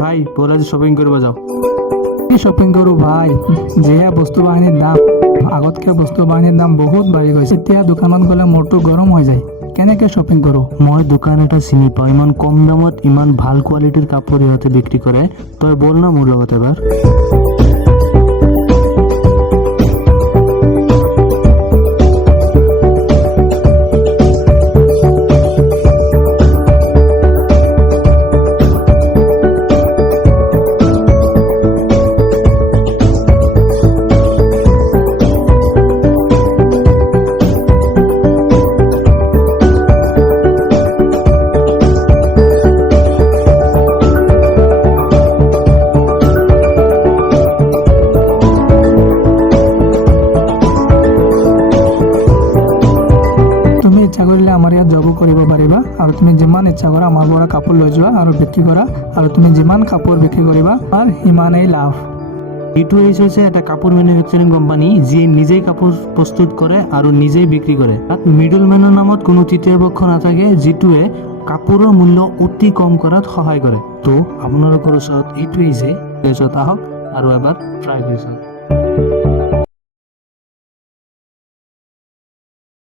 ভাই বলে শপিং কৰব যাও। কি শপিং কৰো ভাই, যেহে বস্তু বাহিনীৰ দাম আগতকে বস্তু বাহিনীৰ দাম বহুত বাঢ়ি গৈছে। এতিয়া দোকানত গ'লে মোৰটো গৰম হৈ যায়। কেনেকে শপিং কৰো? মই দোকান এটা চিনি পাওঁ, ইমান কম দামত ইমান ভাল কোৱালিটিৰ কাপোৰ ইহঁতে বিক্ৰী কৰে। তই বল না মোৰ লগত এবাৰ। তুমি ইচ্ছা কৰিলে আমাৰ ইয়াত জব কৰিব পাৰিবা, আৰু তুমি যিমান ইচ্ছা কৰা আমাৰ পৰা কাপোৰ লৈ যোৱা আৰু বিক্ৰী কৰা, আৰু তুমি যিমান কাপোৰ বিক্ৰী কৰিবা তাৰ সিমানেই লাভ। এইটোৱেই হৈছে এটা কাপোৰ মেনুফেকচাৰিং কোম্পানী, যিয়ে নিজেই কাপোৰ প্ৰস্তুত কৰে আৰু নিজেই বিক্ৰী কৰে। তাত মিডলমেনৰ নামত কোনো তৃতীয় পক্ষ নাথাকে, যিটোৱে কাপোৰৰ মূল্য অতি কম কৰাত সহায় কৰে। তো আপোনালোকৰ ওচৰত এইটোৱেই যে প্লেচত আহক আৰু এবাৰ ট্ৰাই কৰি চাওক।